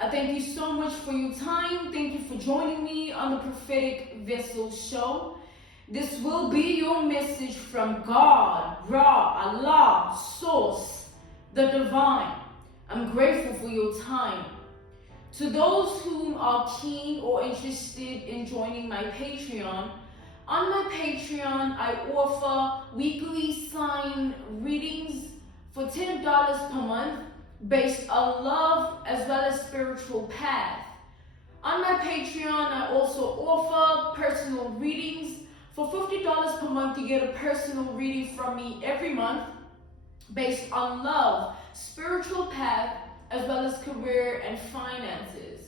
I thank you so much for your time. Thank you for joining me on the Prophetic Vessel Show. This will be your message from God, Ra, Allah, Source, the Divine. I'm grateful for your time. To those whom are keen or interested in joining my Patreon, on my Patreon, I offer weekly sign readings for $10 per month based on love as well as spiritual path. On my Patreon, I also offer personal readings for $50 per month to get a personal reading from me every month based on love, spiritual path, as well as career and finances.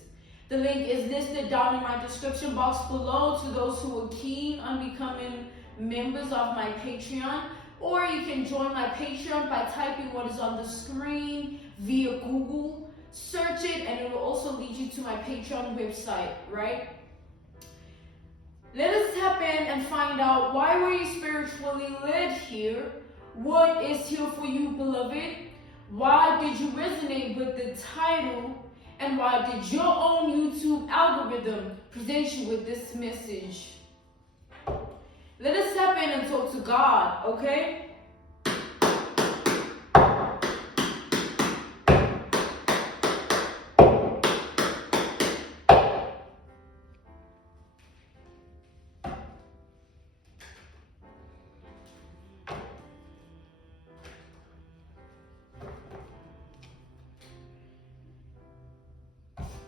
The link is listed down in my description box below to those who are keen on becoming members of my Patreon, or you can join my Patreon by typing what is on the screen via Google. Search it and it will also lead you to my Patreon website, right? Let us tap in and find out, why were you spiritually led here? What is here for you, beloved? Why did you resonate with the title? And why did your own YouTube algorithm present you with this message? Let us tap in and talk to God, okay?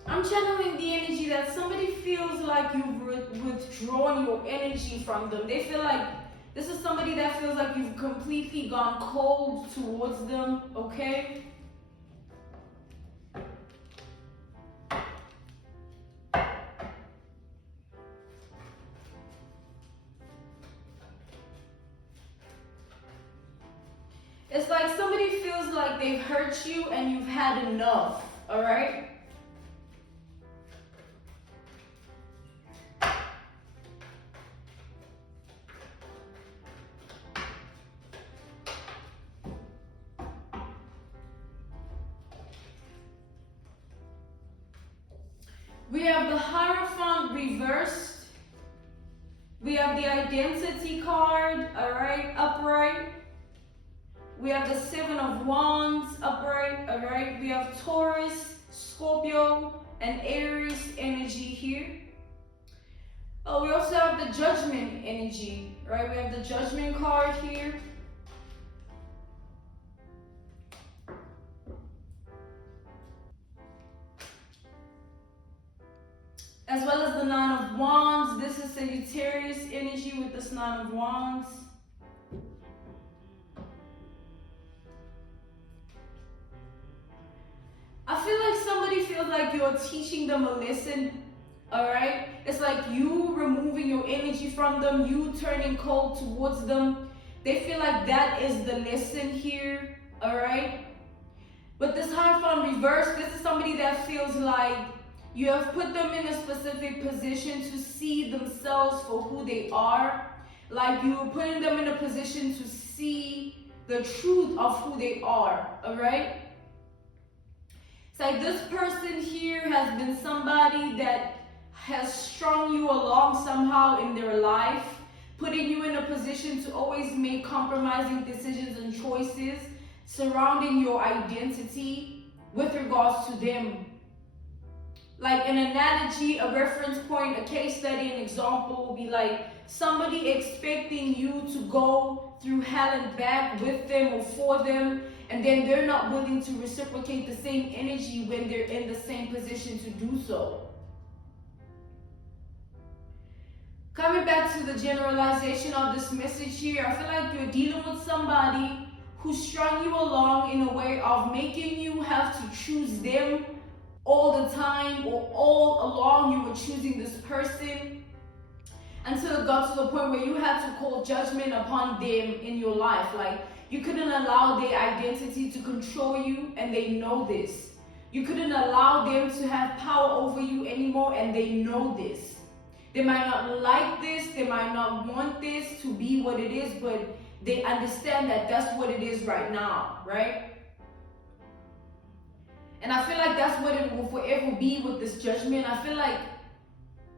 I'm channeling the energy that somebody feels like you've withdrawn your energy from them. They feel like this is somebody that feels like you've completely gone cold towards them, okay? It's like somebody feels like they've hurt you and you've had enough, all right? We have the Hierophant reversed. We have the Identity card, all right, upright. We have the Seven of Wands, upright, all right. We have Taurus, Scorpio, and Aries energy here. Oh, we also have the Judgment energy, right? We have the Judgment card here. As well as the Nine of Wands. This is Sagittarius energy with this Nine of Wands. I feel like somebody feels like you're teaching them a lesson, all right? It's like you removing your energy from them, you turning cold towards them. They feel like that is the lesson here, all right? But this Hierophant reverse, this is somebody that feels like you have put them in a specific position to see themselves for who they are. Like you're putting them in a position to see the truth of who they are, all right? It's like this person here has been somebody that has strung you along somehow in their life, putting you in a position to always make compromising decisions and choices surrounding your identity with regards to them. Like an analogy, a reference point, a case study, an example will be like somebody expecting you to go through hell and back with them or for them, and then they're not willing to reciprocate the same energy when they're in the same position to do so. Coming back to the generalization of this message here, I feel like you're dealing with somebody who strung you along in a way of making you have to choose them all the time, or all along you were choosing this person, until it got to the point where you had to call judgment upon them in your life. Like you couldn't allow their identity to control you, and they know this. You couldn't allow them to have power over you anymore, and they know this. They might not like this, they might not want this to be what it is, but they understand that that's what it is right now, right? And I feel like that's what it will forever be with this judgment. I feel like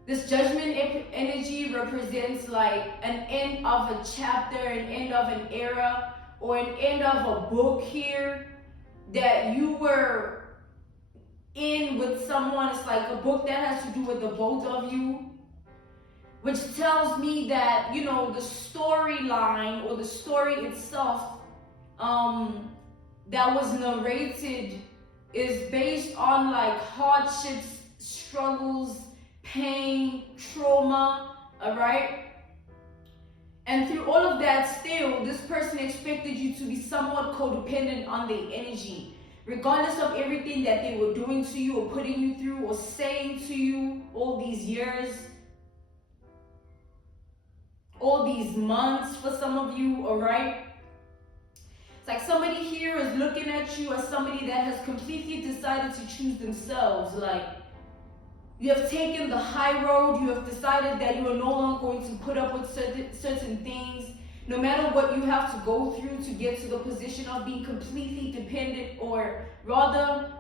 this judgment energy represents like an end of a chapter, an end of an era, or an end of a book here that you were in with someone. It's like a book that has to do with the both of you, which tells me that, you know, the storyline or the story itself that was narrated is based on like hardships, struggles, pain, trauma, all right? And through all of that, still, this person expected you to be somewhat codependent on their energy, regardless of everything that they were doing to you or putting you through or saying to you all these years, all these months for some of you, all right? It's like somebody here is looking at you as somebody that has completely decided to choose themselves. Like, you have taken the high road. You have decided that you are no longer going to put up with certain things, no matter what you have to go through to get to the position of being completely dependent, or rather,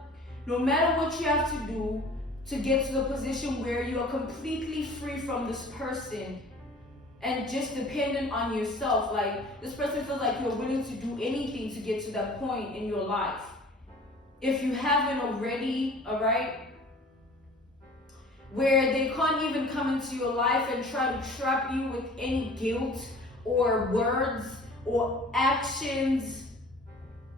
no matter what you have to do to get to the position where you are completely free from this person and just dependent on yourself. Like, this person feels like you're willing to do anything to get to that point in your life. If you haven't already, all right? Where they can't even come into your life and try to trap you with any guilt or words or actions.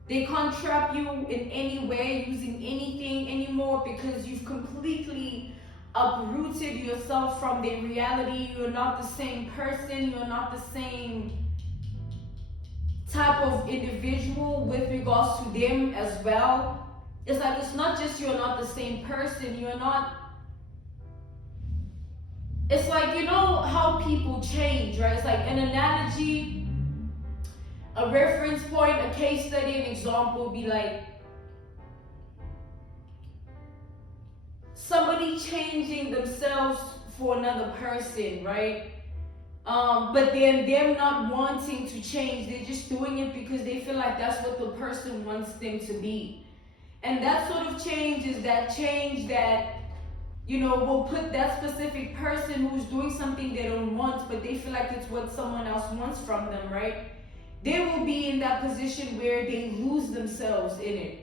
They can't trap you in any way using anything anymore, because you've completely uprooted yourself from their reality. You're not the same person. You're not the same type of individual with regards to them as well. It's like, it's not just you're not the same person. You're not. It's like, you know how people change, right? It's like an analogy, a reference point, a case study, an example would be like somebody changing themselves for another person, right? But then them not wanting to change. They're just doing it because they feel like that's what the person wants them to be. And that sort of change is that change that, you know, will put that specific person who's doing something they don't want, but they feel like it's what someone else wants from them, right? They will be in that position where they lose themselves in it.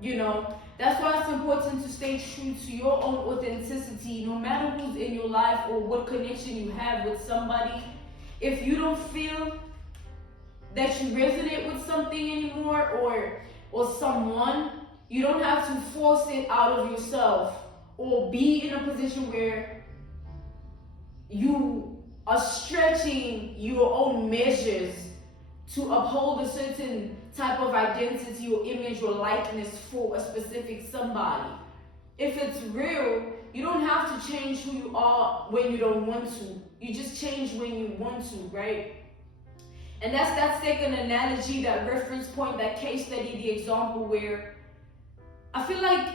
You know, that's why it's important to stay true to your own authenticity, no matter who's in your life or what connection you have with somebody. If you don't feel that you resonate with something anymore or someone, you don't have to force it out of yourself, or be in a position where you are stretching your own measures to uphold a certain type of identity or image or likeness for a specific somebody. If it's real, you don't have to change who you are when you don't want to. You just change when you want to, right? And that's that second analogy, that reference point, that case study, the example where I feel like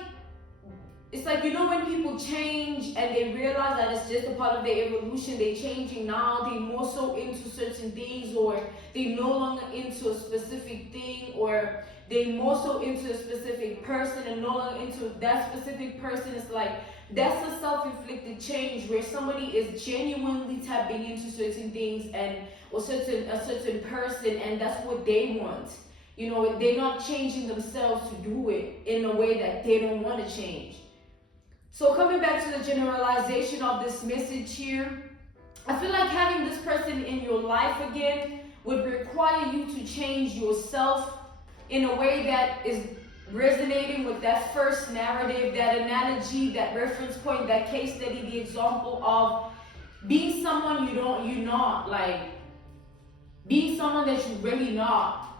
it's like, you know, when people change and they realize that it's just a part of their evolution, they're changing now, they're more so into certain things, or they're no longer into a specific thing, or they're more so into a specific person and no longer into that specific person. It's like, that's a self-inflicted change where somebody is genuinely tapping into certain things and or a certain person, and that's what they want. You know, they're not changing themselves to do it in a way that they don't want to change. So coming back to the generalization of this message here, I feel like having this person in your life again would require you to change yourself in a way that is resonating with that first narrative, that analogy, that reference point, that case study, the example of being someone you're not, like being someone that you're really not.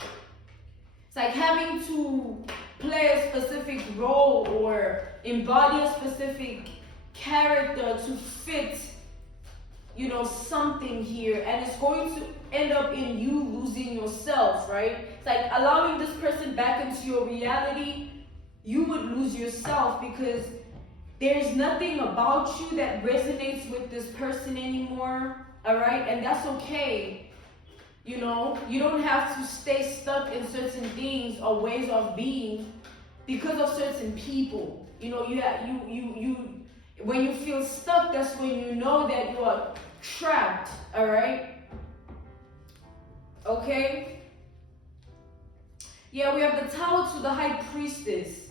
It's like having to play a specific role or embody a specific character to fit, you know, something here, and it's going to end up in you losing yourself, right? It's like allowing this person back into your reality, you would lose yourself because there's nothing about you that resonates with this person anymore, all right? And that's okay. You know, you don't have to stay stuck in certain things or ways of being because of certain people. You know, when you feel stuck, that's when you know that you are trapped, all right? Okay? Yeah, we have the Tower to the High Priestess.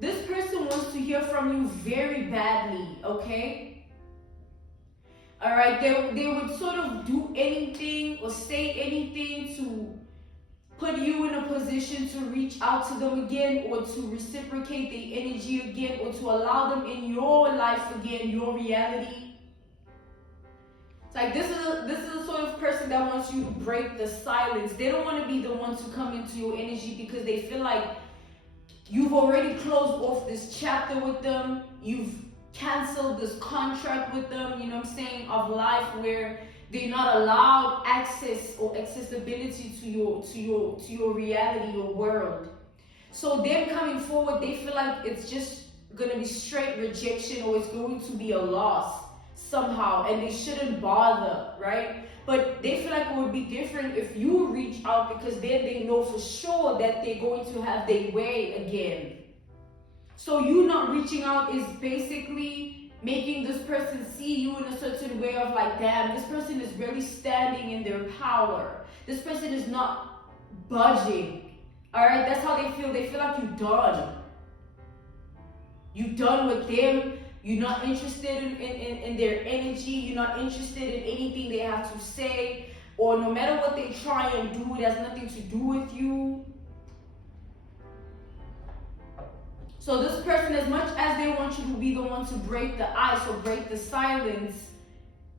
This person wants to hear from you very badly, okay? All right, they would sort of do anything or say anything to put you in a position to reach out to them again, or to reciprocate the energy again, or to allow them in your life again, your reality. It's like this is a sort of person that wants you to break the silence. They don't want to be the ones to come into your energy because they feel like you've already closed off this chapter with them. You've canceled this contract with them, you know what I'm saying, of life, where they're not allowed access or accessibility to your reality, your world. So them coming forward, they feel like it's just gonna be straight rejection, or it's going to be a loss somehow, and they shouldn't bother, right? But they feel like it would be different if you reach out, because then they know for sure that they're going to have their way again. So you not reaching out is basically making this person see you in a certain way of like, damn, this person is really standing in their power. This person is not budging. All right, that's how they feel. They feel like you're done. You're done with them. You're not interested in their energy. You're not interested in anything they have to say. Or no matter what they try and do, it has nothing to do with you. So this person, as much as they want you to be the one to break the ice or break the silence,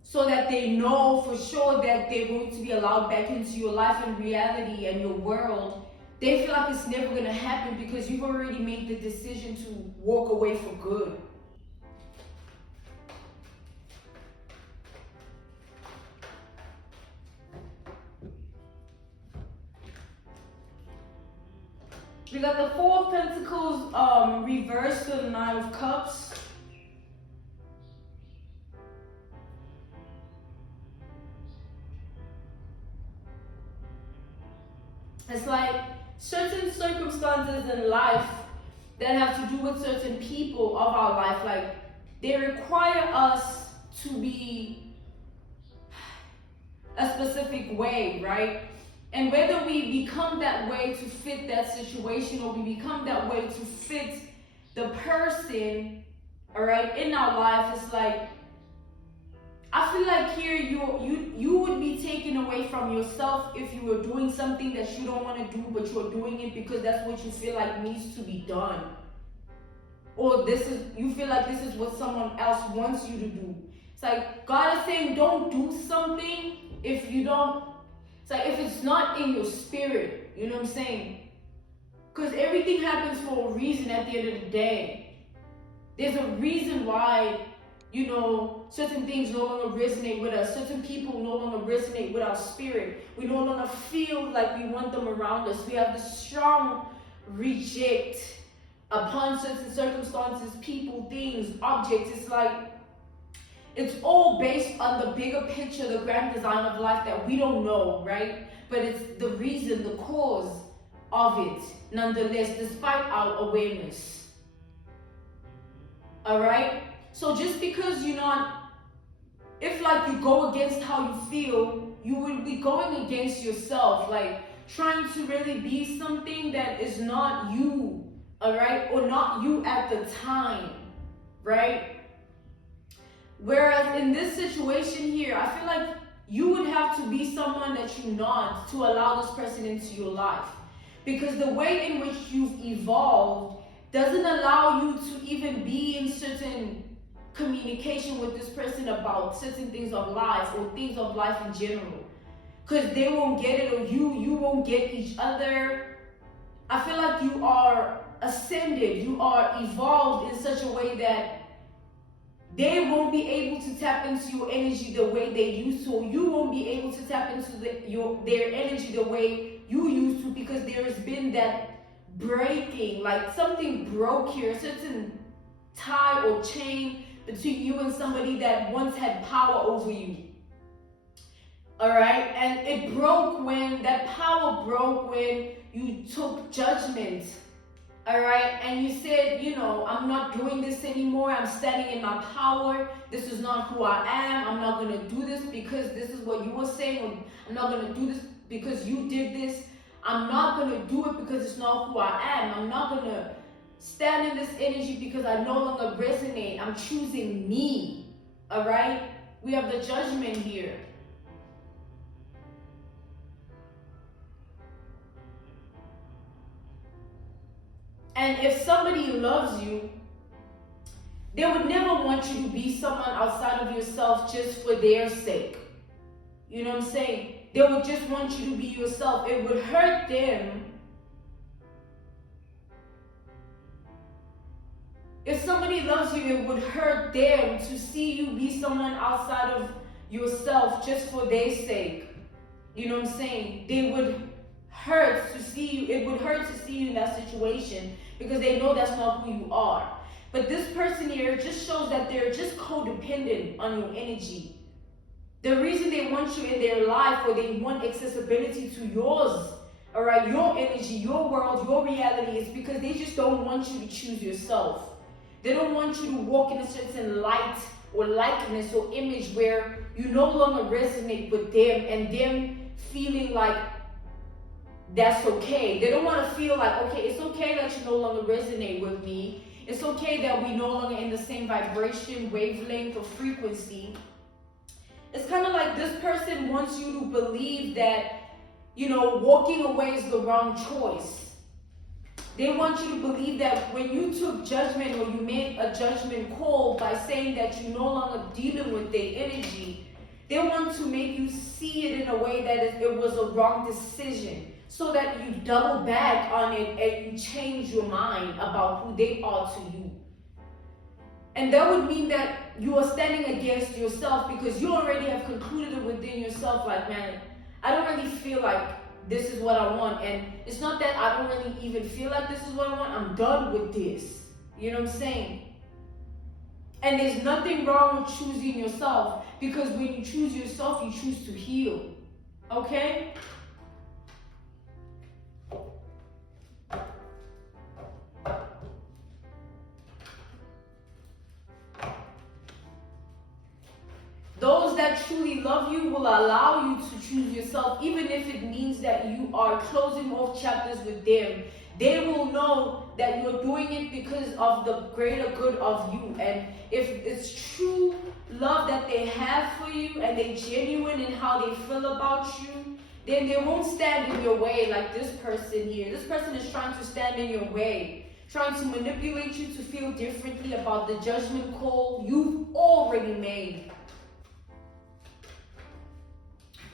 so that they know for sure that they're going to be allowed back into your life and reality and your world, they feel like it's never going to happen because you've already made the decision to walk away for good. We got the Four of Pentacles reversed to the Nine of Cups. It's like certain circumstances in life that have to do with certain people of our life, like they require us to be a specific way, right? And whether we become that way to fit that situation, or we become that way to fit the person, all right, in our life, it's like, I feel like here you would be taken away from yourself if you were doing something that you don't want to do, but you're doing it because that's what you feel like needs to be done. Or you feel like this is what someone else wants you to do. It's like God is saying, don't do something if you don't. It's like if it's not in your spirit, you know what I'm saying? Because everything happens for a reason at the end of the day. There's a reason why, you know, certain things no longer resonate with us. Certain people no longer resonate with our spirit. We no longer feel like we want them around us. We have this strong reject upon certain circumstances, people, things, objects. It's like, it's all based on the bigger picture, the grand design of life that we don't know, right? But it's the reason, the cause of it, nonetheless, despite our awareness. All right? So just because you're not, if like you go against how you feel, you would be going against yourself, like trying to really be something that is not you, all right? Or not you at the time, right? Whereas in this situation here, I feel like you would have to be someone that you're not to allow this person into your life. Because the way in which you've evolved doesn't allow you to even be in certain communication with this person about certain things of life or things of life in general. Because they won't get it, or you won't get each other. I feel like you are ascended, you are evolved in such a way that they won't be able to tap into your energy the way they used to. You won't be able to tap into their energy the way you used to, because there has been that breaking, like something broke here, a certain tie or chain between you and somebody that once had power over you. All right, and it broke when that power broke when you took judgment. All right, and you said, I'm not doing this anymore. I'm standing in my power. This is not who I am. I'm not going to do this because this is what you were saying. Or I'm not going to do this because you did this. I'm not going to do it because it's not who I am. I'm not going to stand in this energy because I no longer resonate. I'm choosing me. All right, we have the judgment here. And if somebody loves you, they would never want you to be someone outside of yourself just for their sake. You know what I'm saying? They would just want you to be yourself. It would hurt them. If somebody loves you, it would hurt them to see you be someone outside of yourself just for their sake. You know what I'm saying? They would hurt to see you. It would hurt to see you in that situation because they know that's not who you are. But this person here just shows that they're just codependent on your energy. The reason they want you in their life, or they want accessibility to yours, all right, your energy, your world, your reality, is because they just don't want you to choose yourself. They don't want you to walk in a certain light or likeness or image where you no longer resonate with them and them feeling like that's okay. They don't want to feel like, okay, it's okay that you no longer resonate with me. It's okay that we no longer in the same vibration, wavelength, or frequency. It's kind of like this person wants you to believe that, walking away is the wrong choice. They want you to believe that when you took judgment or you made a judgment call by saying that you're no longer dealing with their energy, they want to make you see it in a way that it was a wrong decision, so that you double back on it and you change your mind about who they are to you. And that would mean that you are standing against yourself because you already have concluded it within yourself, like, man, I don't really feel like this is what I want. And it's not that I don't really even feel like this is what I want. I'm done with this. You know what I'm saying? And there's nothing wrong with choosing yourself, because when you choose yourself, you choose to heal. Okay? Those that truly love you will allow you to choose yourself, even if it means that you are closing off chapters with them. They will know that you're doing it because of the greater good of you. And if it's true love that they have for you and they're genuine in how they feel about you, then they won't stand in your way like this person here. This person is trying to stand in your way, trying to manipulate you to feel differently about the judgment call you've already made.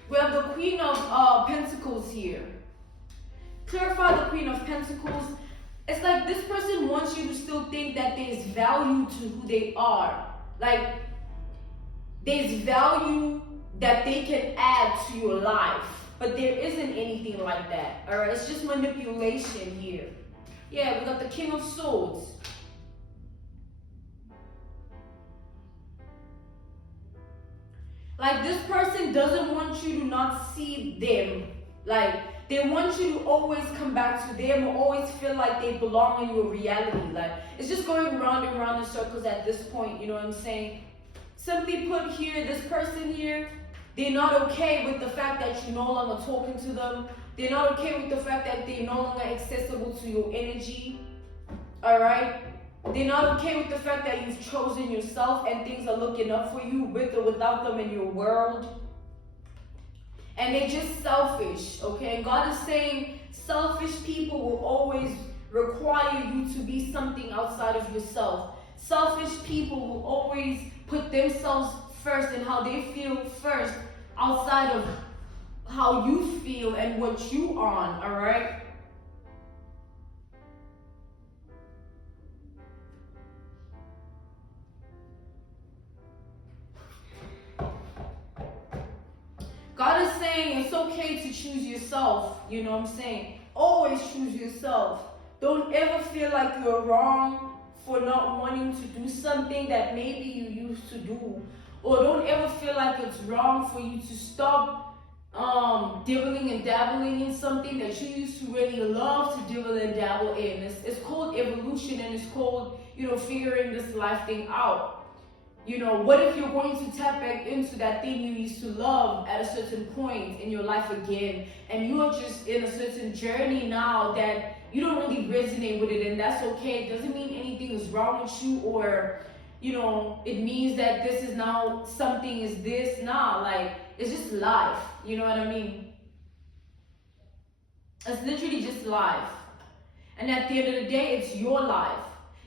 We have the Queen of Pentacles here. Clarify the Queen of Pentacles. It's like this person wants you to still think that there's value to who they are. Like, there's value that they can add to your life. But there isn't anything like that. Alright, it's just manipulation here. Yeah, we got the King of Swords. Like, this person doesn't want you to not see them. Like, they want you to always come back to them, or always feel like they belong in your reality. Like, it's just going round and round in circles at this point, you know what I'm saying? Simply put here, this person here, they're not okay with the fact that you're no longer talking to them. They're not okay with the fact that they're no longer accessible to your energy. Alright? They're not okay with the fact that you've chosen yourself and things are looking up for you with or without them in your world. And they're just selfish, okay? And God is saying selfish people will always require you to be something outside of yourself. Selfish people will always put themselves first and how they feel first outside of how you feel and what you on, all right? God is saying it's okay to choose yourself, you know what I'm saying? Always choose yourself. Don't ever feel like you're wrong for not wanting to do something that maybe you used to do. Or don't ever feel like it's wrong for you to stop dibbling and dabbling in something that you used to really love to dibble and dabble in. It's called evolution, and it's called, figuring this life thing out. What if you're going to tap back into that thing you used to love at a certain point in your life again, and you're just in a certain journey now that you don't really resonate with it, and that's okay. It doesn't mean anything is wrong with you, or it means that this is now something is this. Nah, like, it's just life. You know what I mean? It's literally just life. And at the end of the day, it's your life.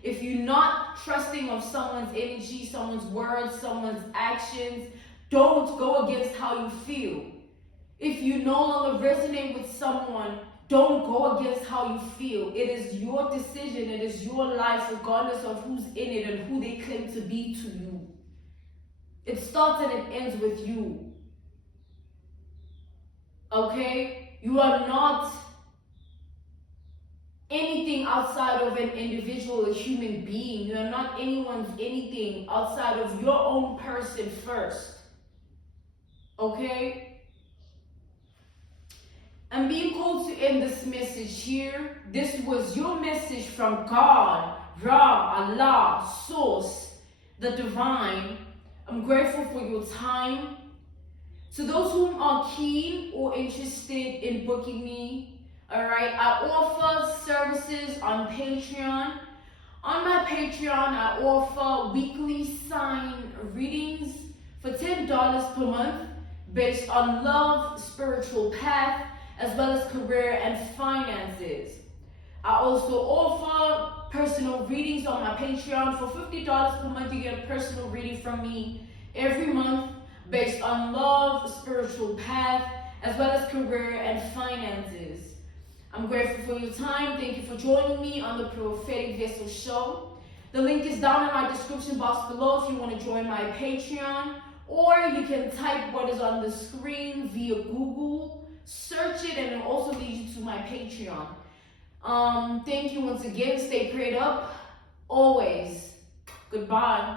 If you're not trusting of someone's energy, someone's words, someone's actions, don't go against how you feel. If you no longer resonate with someone, don't go against how you feel. It is your decision. It is your life, regardless of who's in it and who they claim to be to you. It starts and it ends with you. Okay? You are not anything outside of an individual, a human being. You are not anyone's anything outside of your own person first. Okay? I'm being called to end this message here. This was your message from God, Ra, Allah, Source, the Divine. I'm grateful for your time. To those who are keen or interested in booking me, alright, I offer services on Patreon. On my Patreon, I offer weekly sign readings for $10 per month based on love, spiritual path, as well as career and finances. I also offer personal readings on my Patreon. For $50 per month, you get a personal reading from me every month based on love, spiritual path, as well as career and finances. I'm grateful for your time. Thank you for joining me on the Prophetic Vessel Show. The link is down in my description box below if you want to join my Patreon, or you can type what is on the screen via Google. Search it, and it'll also lead you to my Patreon. Thank you once again. Stay prayed up always. Goodbye.